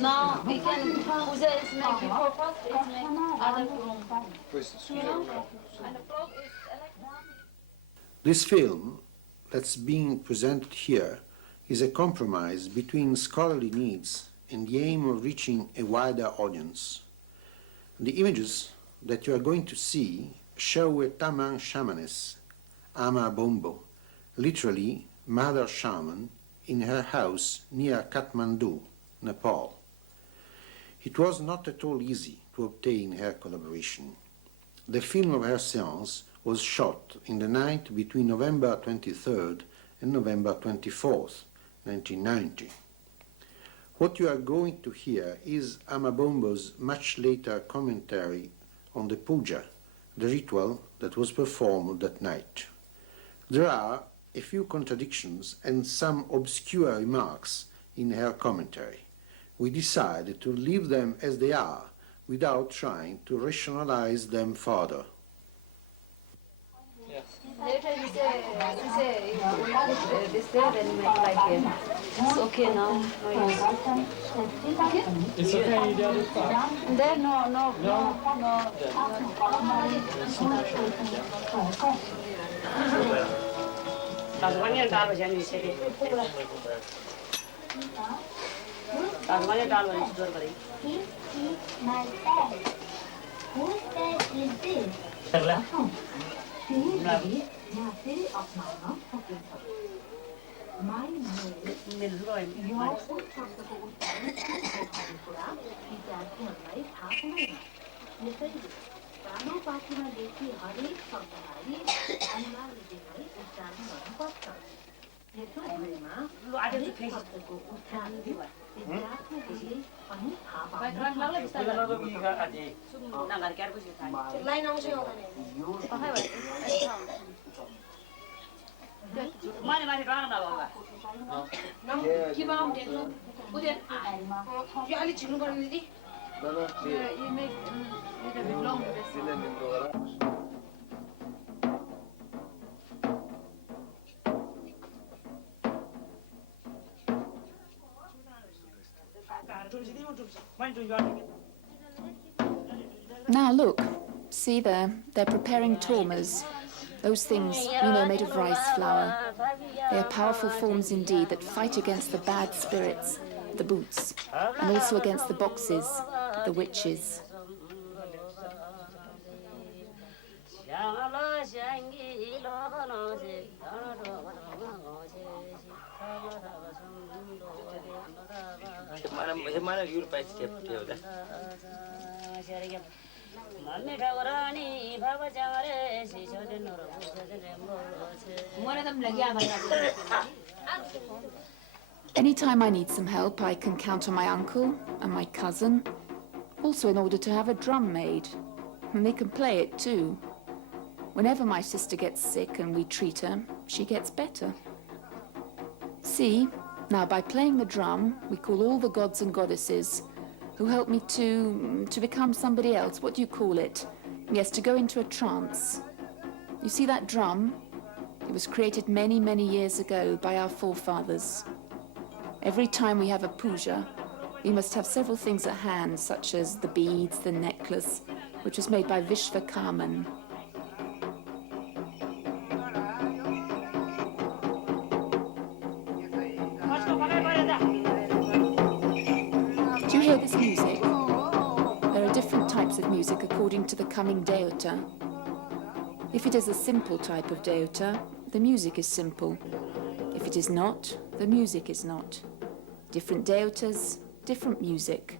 No, we can puja is make before frog is make other room. And the frog is This film that's being presented here is a compromise between scholarly needs and the aim of reaching a wider audience. The images that you are going to see show a Tamang shamaness, Aama Bambo, literally mother shaman, in her house near Kathmandu, Nepal. It was not at all easy to obtain her collaboration. The film of her séance was shot in the night between November 23rd and November 24th, 1990. What you are going to hear is Aama Bambo's much later commentary on the puja, the ritual that was performed that night. There are a few contradictions and some obscure remarks in her commentary. We decided to leave them as they are without trying to rationalize them further. later he say this there and make like it. It's okay now. No use. It's okay, the other part. There no. Now look, see there, they're preparing tormas. Those things, made of rice flour. They are powerful forms indeed that fight against the bad spirits, the boots, and also against the boxes, the witches. Anytime I need some help, I can count on my uncle and my cousin, also in order to have a drum made. And they can play it too. Whenever my sister gets sick and we treat her, she gets better. See, now by playing the drum, we call all the gods and goddesses who help me to become somebody else. What do you call it? Yes, to go into a trance. You see that drum? It was created many, many years ago by our forefathers. Every time we have a puja, we must have several things at hand, such as the beads, the necklace, which was made by Vishvakarman. Do you hear this music? There are different types of music according to the coming Deota. If it is a simple type of Deota, the music is simple. If it is not, the music is not. Different Deotas, different music.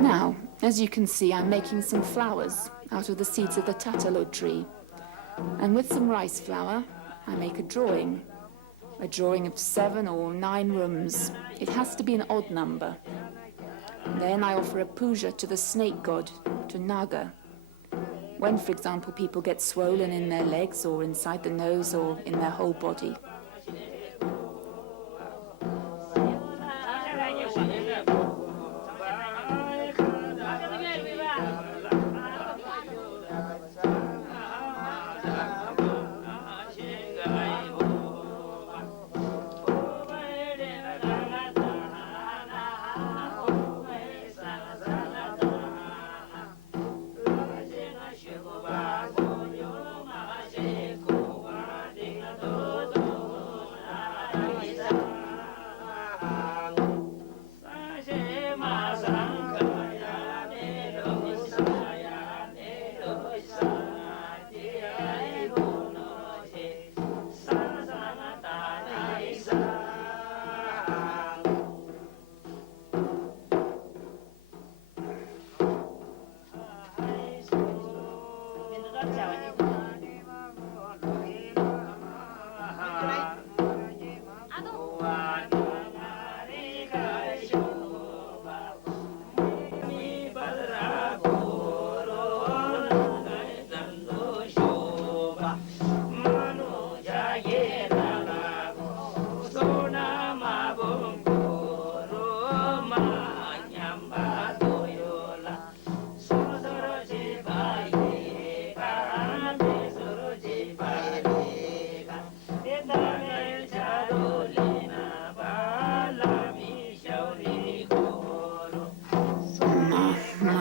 Now, as you can see, I'm making some flowers out of the seeds of the tatalo tree. And with some rice flour, I make a drawing of 7 or 9 rooms. It has to be an odd number. Then I offer a puja to the snake god, to Naga. When, for example, people get swollen in their legs or inside the nose or in their whole body.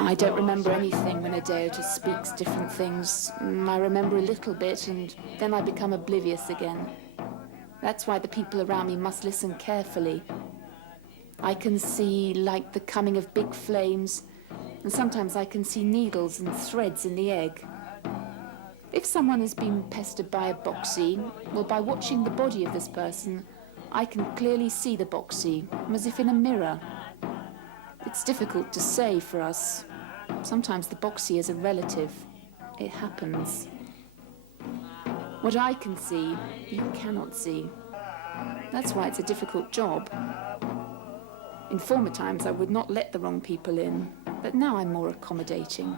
I don't remember anything when a deity speaks different things. I remember a little bit and then I become oblivious again. That's why the people around me must listen carefully. I can see like the coming of big flames, and sometimes I can see needles and threads in the egg. If someone has been pestered by a boxy, well, by watching the body of this person, I can clearly see the boxy, as if in a mirror. It's difficult to say for us. Sometimes the boxy is a relative. It happens. What I can see, you cannot see. That's why it's a difficult job. In former times, I would not let the wrong people in, but now I'm more accommodating.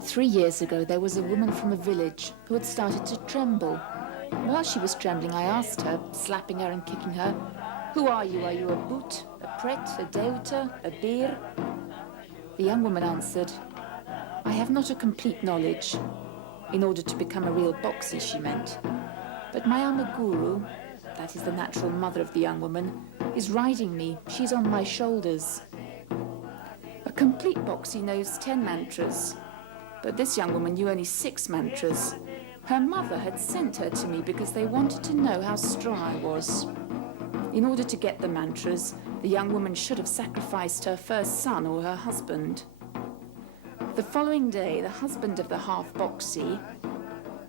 Three years ago, there was a woman from a village who had started to tremble. While she was trembling, I asked her, slapping her and kicking her, "Who are you? Are you a boot, a pret, a deuter, a beer?" The young woman answered, "I have not a complete knowledge." In order to become a real boxy, she meant. But my Aama Guru, that is the natural mother of the young woman, is riding me. She's on my shoulders. A complete boxy knows 10 mantras, but this young woman knew only 6 mantras. Her mother had sent her to me because they wanted to know how strong I was. In order to get the mantras, the young woman should have sacrificed her first son or her husband. The following day, the husband of the half-boxy,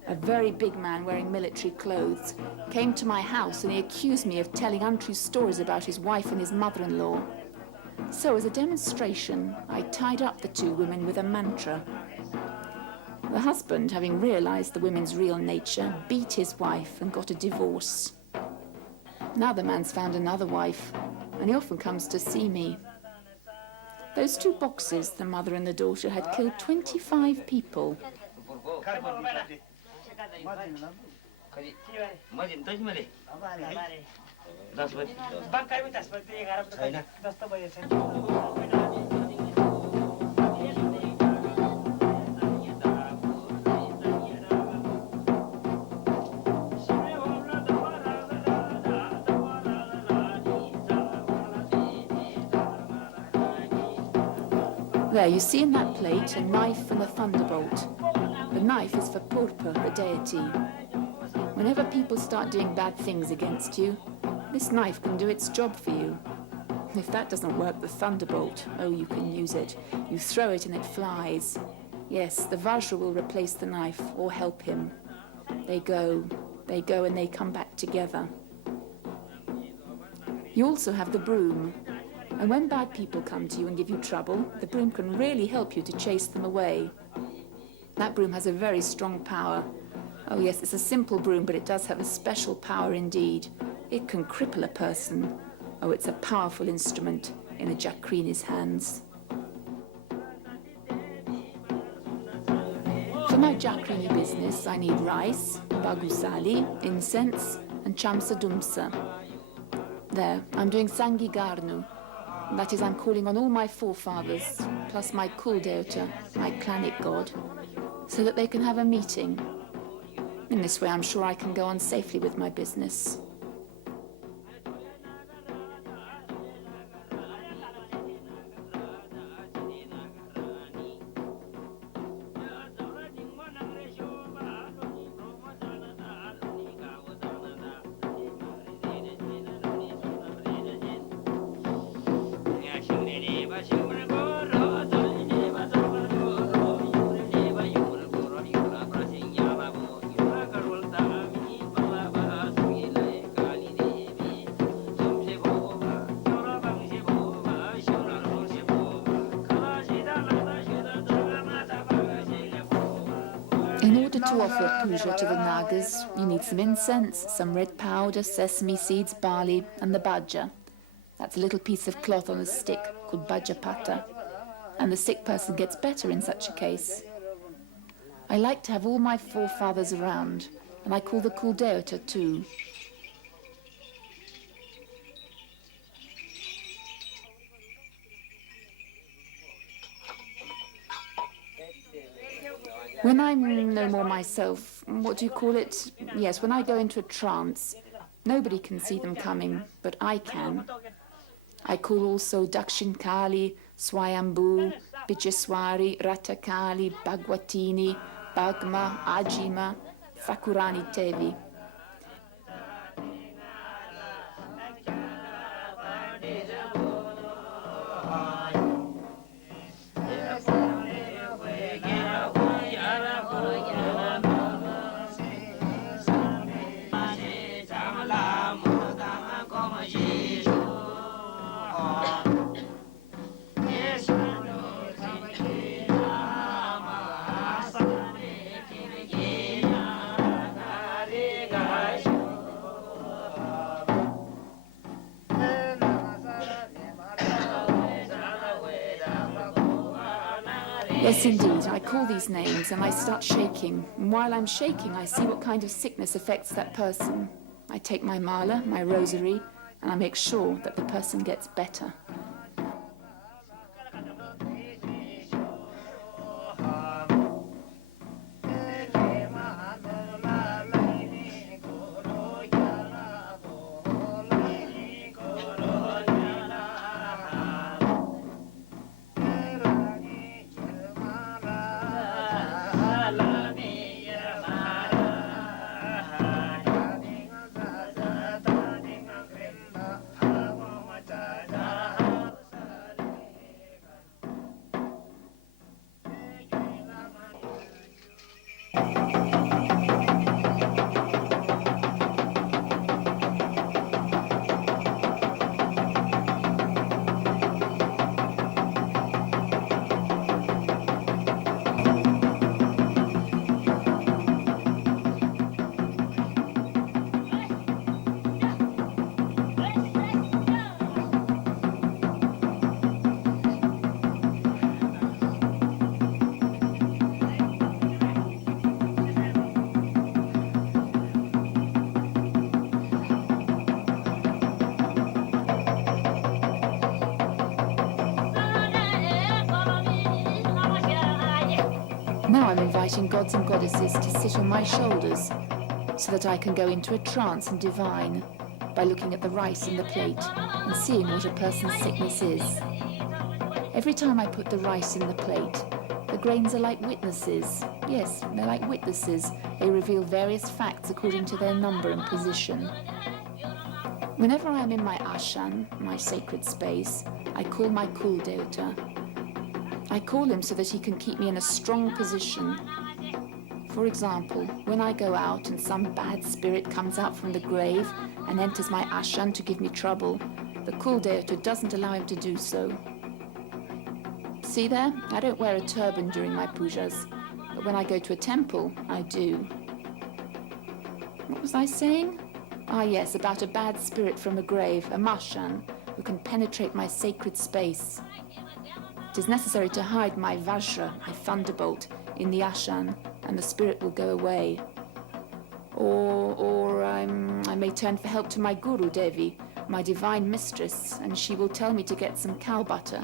a very big man wearing military clothes, came to my house and he accused me of telling untrue stories about his wife and his mother-in-law. So, as a demonstration, I tied up the 2 women with a mantra. The husband, having realized the women's real nature, beat his wife and got a divorce. Now the man's found another wife, and he often comes to see me. Those 2 boxes, the mother and the daughter, had killed 25 people. There, you see in that plate a knife and a thunderbolt. The knife is for Purpa, the deity. Whenever people start doing bad things against you, this knife can do its job for you. If that doesn't work, the thunderbolt, oh, you can use it. You throw it and it flies. Yes, the Vajra will replace the knife or help him. They go and they come back together. You also have the broom. And when bad people come to you and give you trouble, the broom can really help you to chase them away. That broom has a very strong power. Oh yes, it's a simple broom, but it does have a special power indeed. It can cripple a person. Oh, it's a powerful instrument in a Jakrini's hands. For my Jakrini business, I need rice, bagusali, incense, and chamsa dumsa. There, I'm doing Sangi Garnu. That is, I'm calling on all my forefathers, plus my Kuldeota, my clanic god, so that they can have a meeting. In this way, I'm sure I can go on safely with my business. In order to offer a puja to the Nagas, you need some incense, some red powder, sesame seeds, barley, and the bhaja. That's a little piece of cloth on a stick called bhajapata. And the sick person gets better in such a case. I like to have all my forefathers around, and I call the Kuldeota too. When I'm no more myself, what do you call it? Yes, when I go into a trance, nobody can see them coming, but I can. I call also Dakshin Kali, Swayambhu, Bijeswari, Ratakali, Bhagwatini, Bhagma, Ajima, Thakurani Devi. Yes, indeed. I call these names and I start shaking. And while I'm shaking, I see what kind of sickness affects that person. I take my mala, my rosary, and I make sure that the person gets better. Now I'm inviting gods and goddesses to sit on my shoulders so that I can go into a trance and divine by looking at the rice in the plate and seeing what a person's sickness is. Every time I put the rice in the plate, the grains are like witnesses. Yes, they're like witnesses. They reveal various facts according to their number and position. Whenever I'm in my ashan, my sacred space, I call my Kul Devata. I call him so that he can keep me in a strong position. For example, when I go out and some bad spirit comes out from the grave and enters my ashan to give me trouble, the Kul Devata doesn't allow him to do so. See there? I don't wear a turban during my pujas, but when I go to a temple, I do. What was I saying? Ah yes, about a bad spirit from a grave, a mashan, who can penetrate my sacred space. It is necessary to hide my vajra, my thunderbolt, in the ashan, and the spirit will go away. Or I may turn for help to my Guru Devi, my divine mistress, and she will tell me to get some cow butter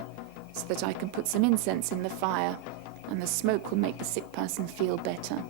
so that I can put some incense in the fire, and the smoke will make the sick person feel better.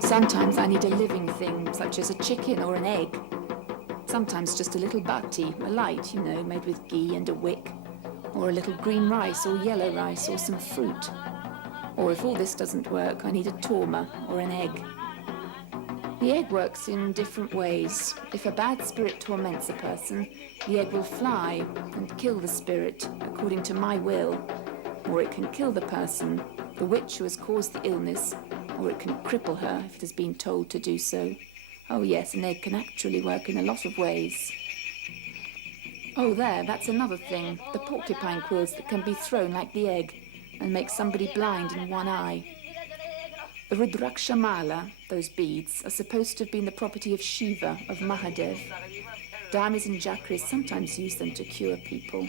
Sometimes I need a living thing, such as a chicken or an egg. Sometimes just a little bhakti, a light, made with ghee and a wick. Or a little green rice or yellow rice or some fruit. Or if all this doesn't work, I need a torma or an egg. The egg works in different ways. If a bad spirit torments a person, the egg will fly and kill the spirit according to my will. Or it can kill the person, the witch who has caused the illness, or it can cripple her if it has been told to do so. Oh yes, and they can actually work in a lot of ways. Oh there, that's another thing. The porcupine quills that can be thrown like the egg and make somebody blind in one eye. The Rudraksha Mala, those beads, are supposed to have been the property of Shiva, of Mahadev. Dharmis and Jakris sometimes use them to cure people.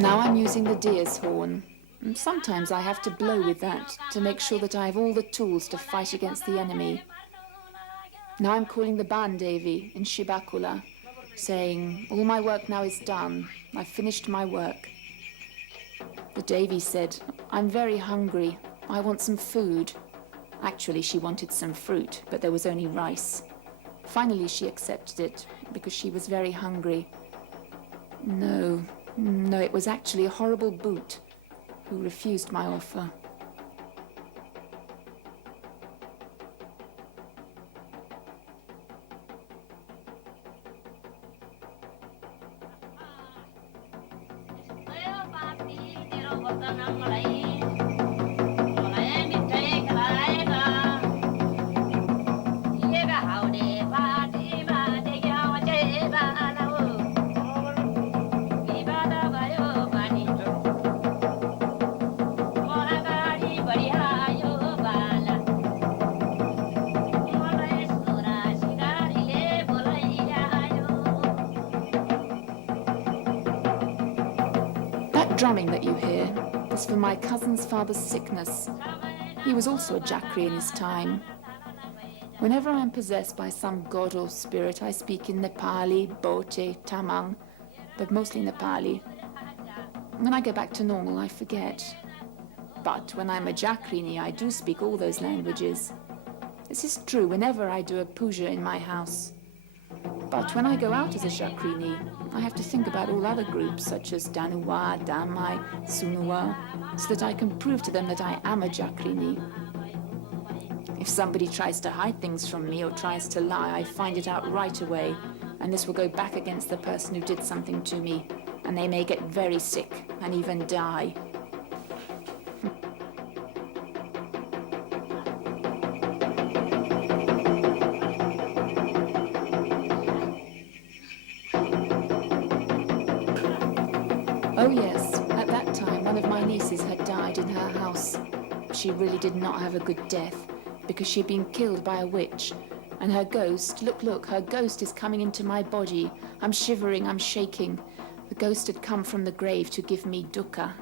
Now I'm using the deer's horn. And sometimes I have to blow with that to make sure that I have all the tools to fight against the enemy. Now I'm calling the Bandevi in Shibakula, saying, all my work now is done. I've finished my work. The Devi said, I'm very hungry. I want some food. Actually, she wanted some fruit, but there was only rice. Finally, she accepted it because she was very hungry. No, it was actually a horrible boot who refused my offer. Drumming that you hear is for my cousin's father's sickness. He was also a Jakri in his time. Whenever I am possessed by some god or spirit, I speak in Nepali, Bote, Tamang, but mostly Nepali. When I go back to normal, I forget. But when I'm a Jakrini, I do speak all those languages. This is true whenever I do a puja in my house. But when I go out as a Jakrini, I have to think about all other groups, such as Danuwa, Damai, Sunuwa, so that I can prove to them that I am a Jakrini. If somebody tries to hide things from me or tries to lie, I find it out right away, and this will go back against the person who did something to me, and they may get very sick and even die. she really did not have a good death because she'd been killed by a witch. And her ghost, look, her ghost is coming into my body. I'm shivering, I'm shaking. The ghost had come from the grave to give me dukkha.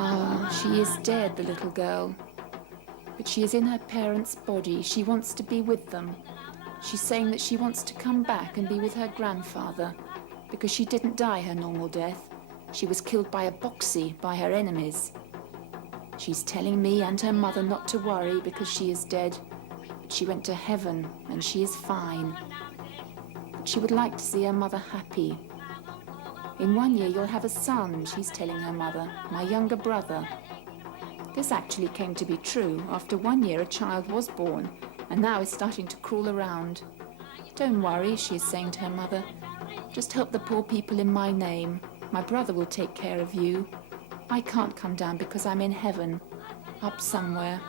Ah, she is dead, the little girl. But she is in her parents' body. She wants to be with them. She's saying that she wants to come back and be with her grandfather because she didn't die her normal death. She was killed by a boxy, by her enemies. She's telling me and her mother not to worry because she is dead. But she went to heaven and she is fine. But she would like to see her mother happy. In 1 year you'll have a son, she's telling her mother, my younger brother. This actually came to be true. After 1 year a child was born and now is starting to crawl around. Don't worry, she is saying to her mother. Just help the poor people in my name. My brother will take care of you. I can't come down because I'm in heaven, up somewhere.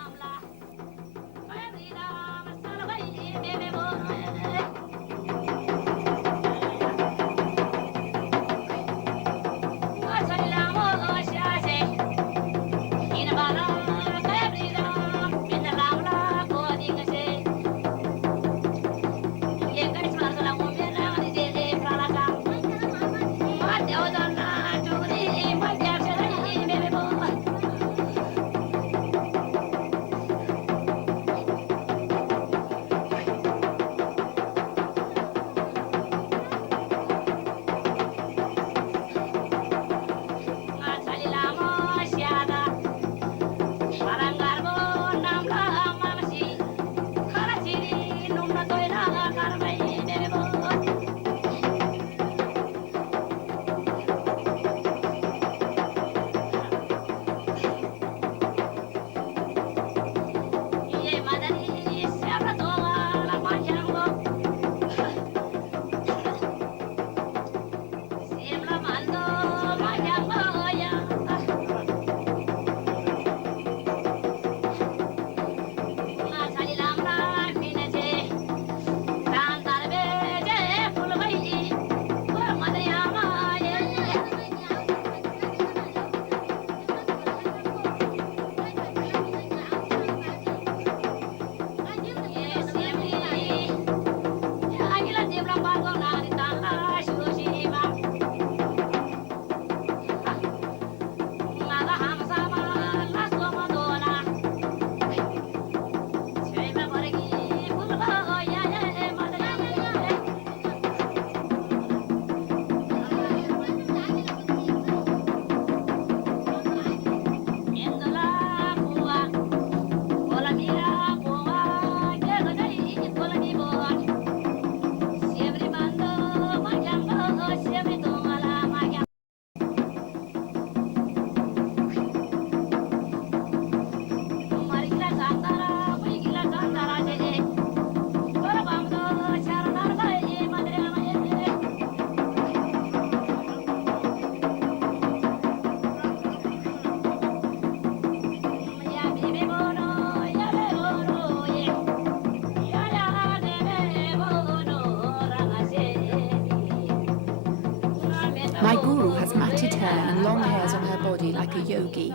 My guru has matted hair and long hairs on her body like a yogi.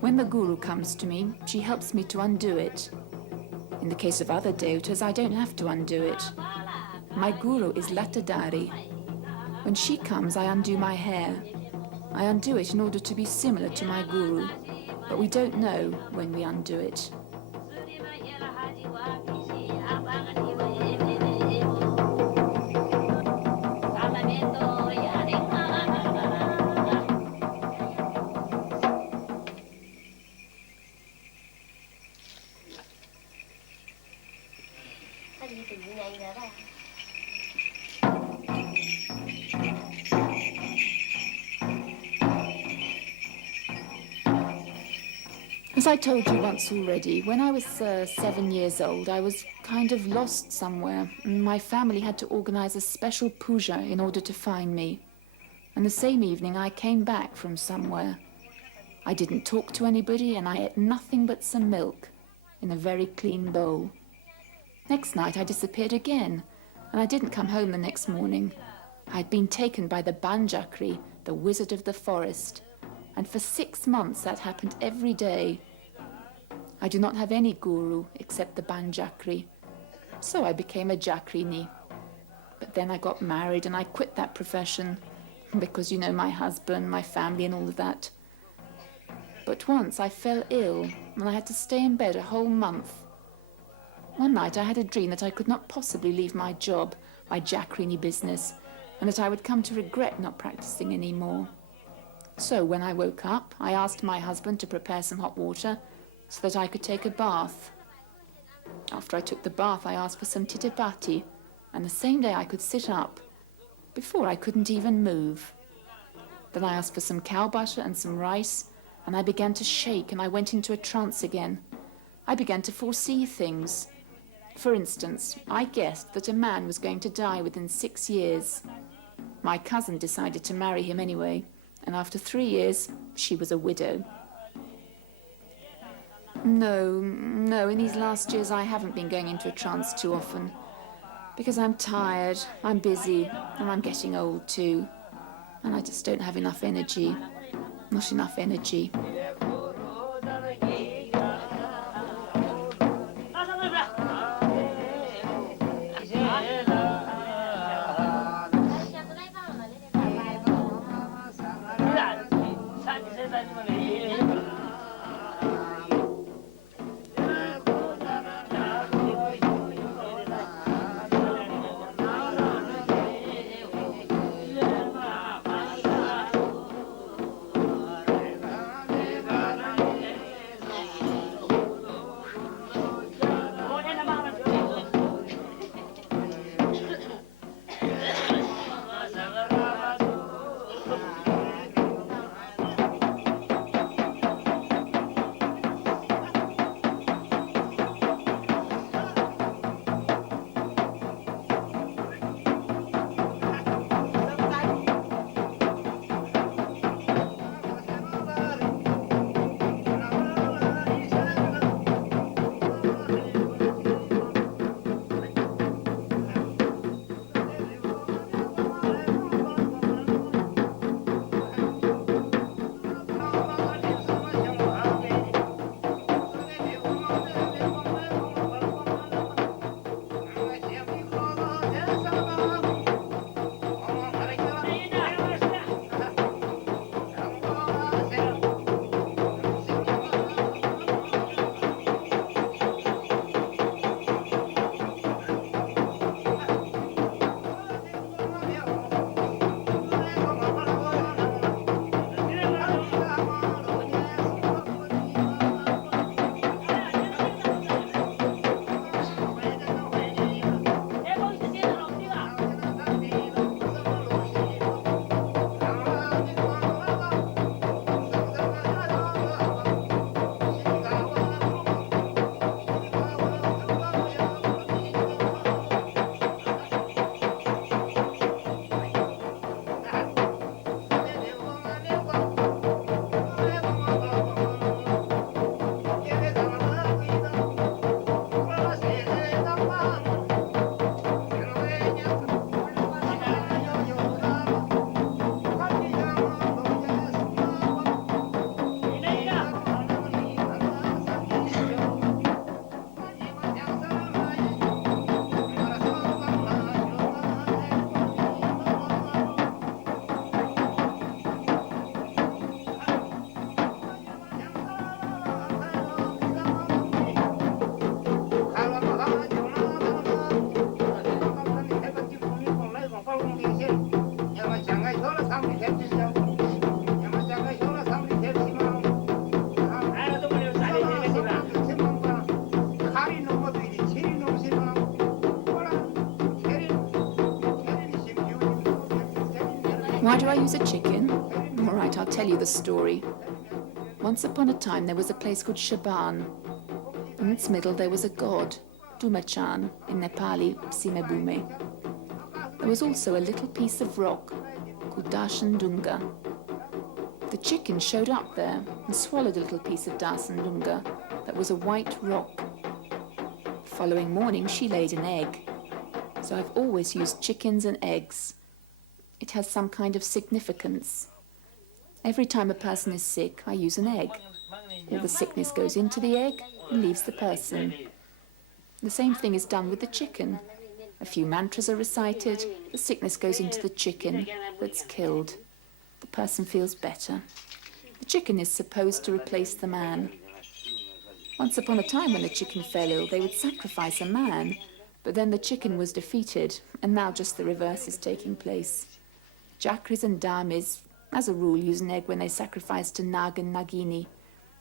When the guru comes to me, she helps me to undo it. In the case of other devatas, I don't have to undo it. My guru is Latadari. When she comes, I undo my hair. I undo it in order to be similar to my guru, but we don't know when we undo it. As I told you once already, when I was 7 years old, I was kind of lost somewhere. My family had to organize a special puja in order to find me. And the same evening, I came back from somewhere. I didn't talk to anybody, and I ate nothing but some milk in a very clean bowl. Next night, I disappeared again, and I didn't come home the next morning. I'd been taken by the Banjakri, the wizard of the forest, and for 6 months that happened every day. I do not have any guru except the Banjakri, so I became a Jakrini. But then I got married and I quit that profession because, you know, my husband, my family and all of that. But once I fell ill and I had to stay in bed a whole month. One night I had a dream that I could not possibly leave my job, my Jakrini business, and that I would come to regret not practicing anymore. So when I woke up, I asked my husband to prepare some hot water so that I could take a bath. After I took the bath, I asked for some titipati, and the same day I could sit up. Before I couldn't even move. Then I asked for some cow butter and some rice, and I began to shake and I went into a trance again. I began to foresee things. For instance, I guessed that a man was going to die within 6 years. My cousin decided to marry him anyway, and after 3 years, she was a widow. No, in these last years I haven't been going into a trance too often. Because I'm tired, I'm busy, and I'm getting old too. And I just don't have enough energy. Not enough energy. Why do I use a chicken? All right, I'll tell you the story. Once upon a time, there was a place called Shaban. In its middle, there was a god, Dumachan, in Nepali, Simebume. There was also a little piece of rock called Dashandunga. The chicken showed up there and swallowed a little piece of Dashandunga that was a white rock. The following morning, she laid an egg. So I've always used chickens and eggs. It has some kind of significance. Every time a person is sick, I use an egg. All the sickness goes into the egg and leaves the person. The same thing is done with the chicken. A few mantras are recited, the sickness goes into the chicken that's killed. The person feels better. The chicken is supposed to replace the man. Once upon a time when the chicken fell ill, they would sacrifice a man, but then the chicken was defeated, and now just the reverse is taking place. Jakris and Damis, as a rule, use an egg when they sacrifice to Nag and Nagini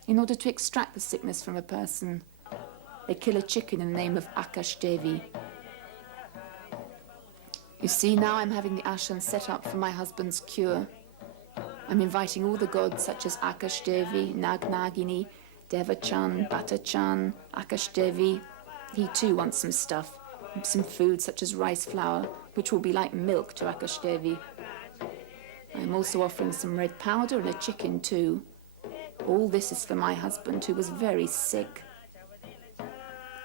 in order to extract the sickness from a person. They kill a chicken in the name of Akash Devi. You see, now I'm having the ashram set up for my husband's cure. I'm inviting all the gods such as Akash Devi, Nag Nagini, Devachan, Batachan, Akash Devi. He too wants some stuff, some food such as rice flour, which will be like milk to Akash Devi. I'm also offering some red powder and a chicken too. All this is for my husband, who was very sick.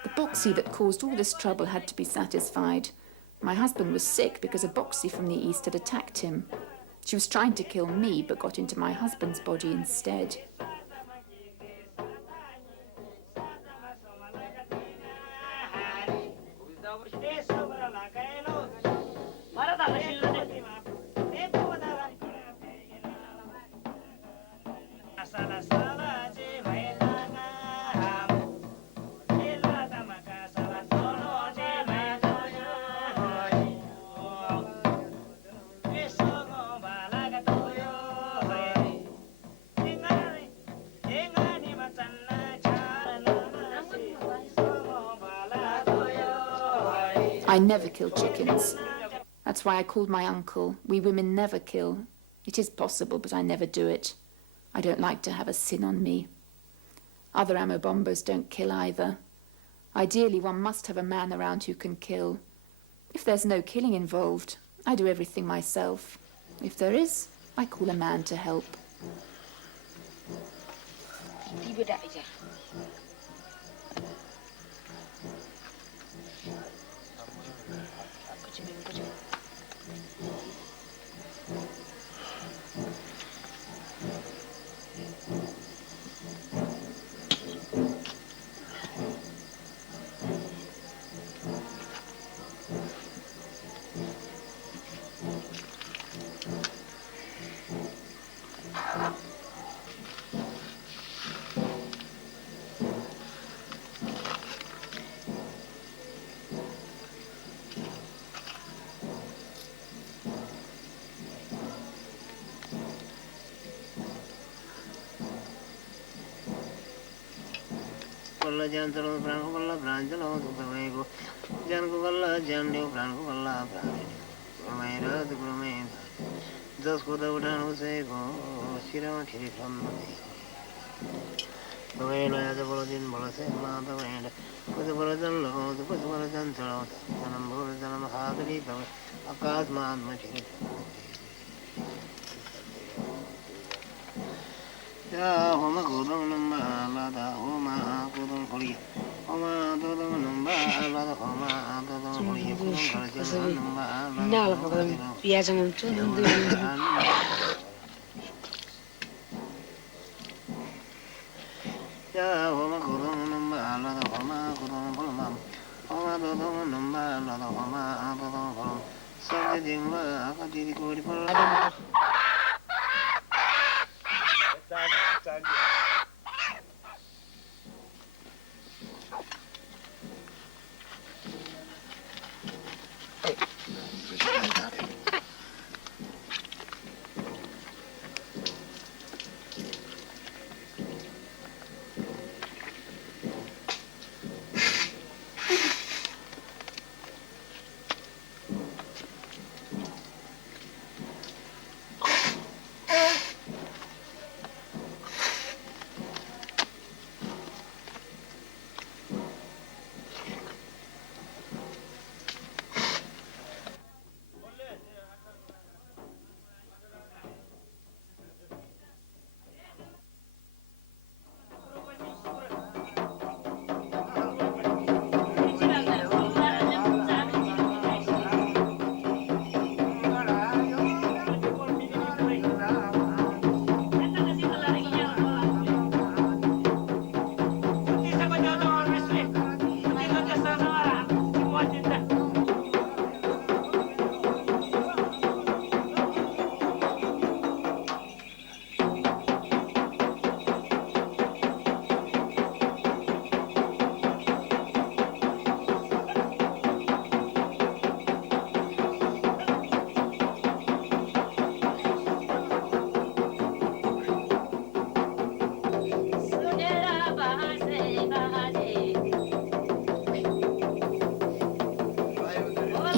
The boxy that caused all this trouble had to be satisfied. My husband was sick because a boxy from the east had attacked him. She was trying to kill me, but got into my husband's body instead. I never kill chickens. That's why I called my uncle. We women never kill. It is possible, but I never do it. I don't like to have a sin on me. Other Aama Bambos don't kill either. Ideally, one must have a man around who can kill. If there's no killing involved, I do everything myself. If there is, I call a man to help.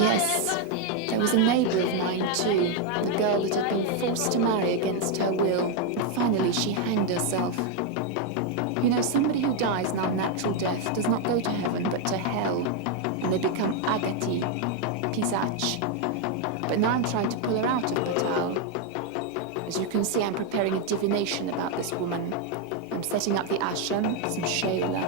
Yes, there was a neighbour of mine too, the girl that had been forced to marry against her will. Finally, she hanged herself. You know, somebody who dies an unnatural death does not go to heaven, but to hell, and they become agati, pisach. But now I'm trying to pull her out of Patal. As you can see, I'm preparing a divination about this woman. I'm setting up the ashram, some shayla.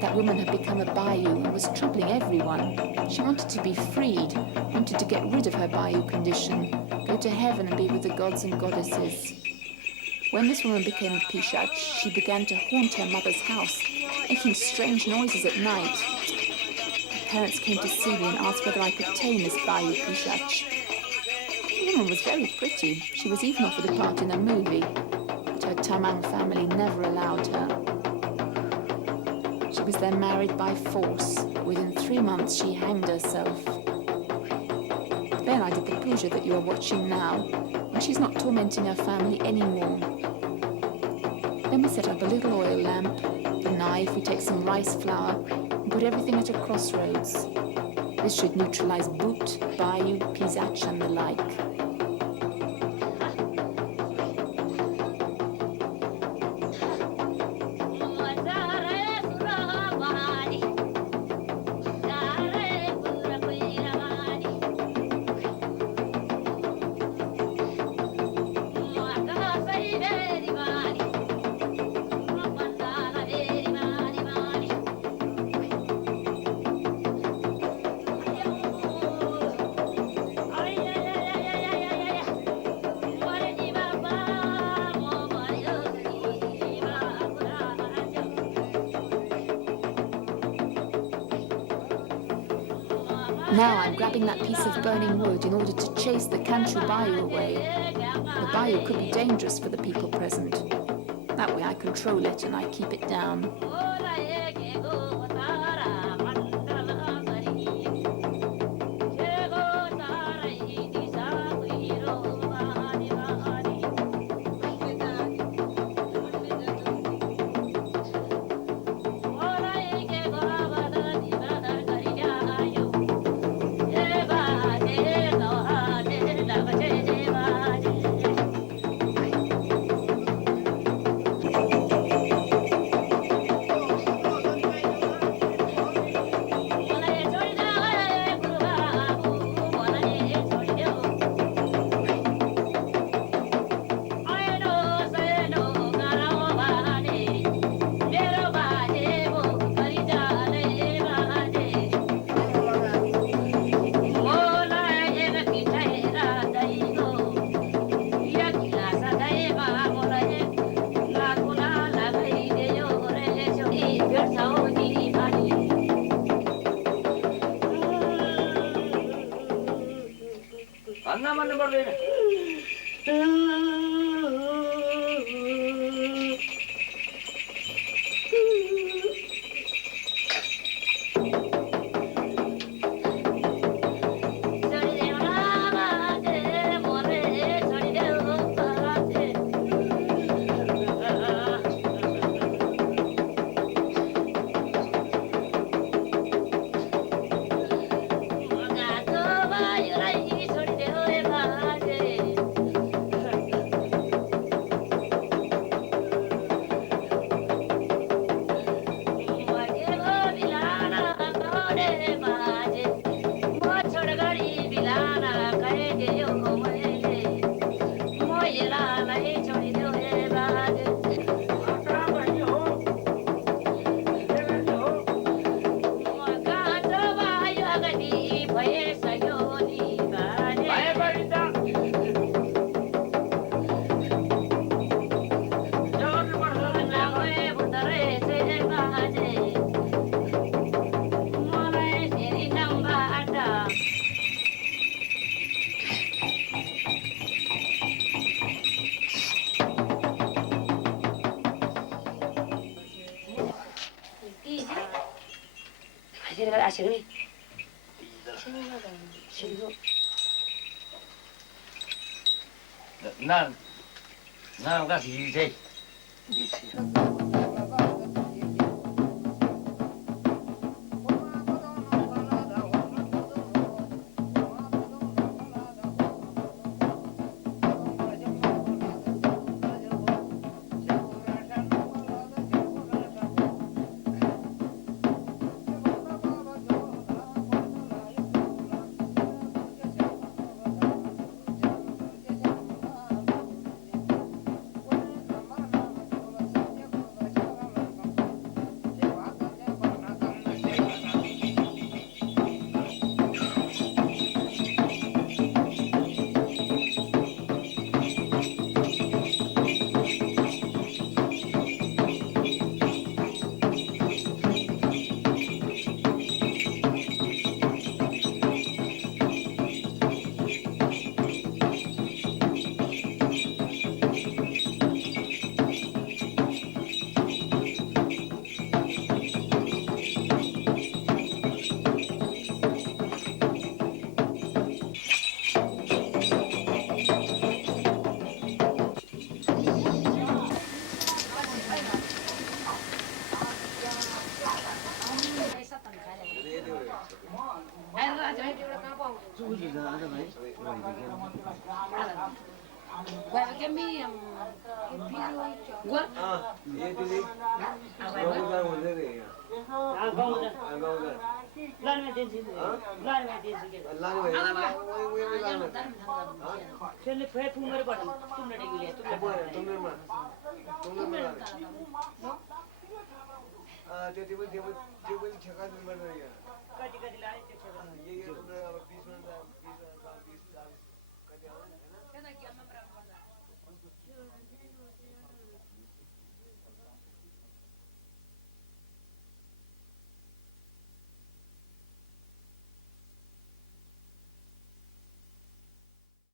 That woman had become a bayou and was troubling everyone. She wanted to be freed, wanted to get rid of her bayou condition, go to heaven and be with the gods and goddesses. When this woman became a Pishach, she began to haunt her mother's house, making strange noises at night. Her parents came to see me and asked whether I could tame this bayou Pishach. The woman was very pretty. She was even offered a part in a movie, but her Tamang family never allowed her. She was then married by force, but within 3 months she hanged herself. Then I did the puja that you are watching now, and she's not tormenting her family anymore. Then we set up a little oil lamp, a knife, we take some rice flour, and put everything at a crossroads. This should neutralize Bhut, Bayou, Pisach, and the like. Now I'm grabbing that piece of burning wood in order to chase the Kanchu Bayou away. The bayou could be dangerous for the people present. That way I control it and I keep it down. 아시니? 난 가서 이제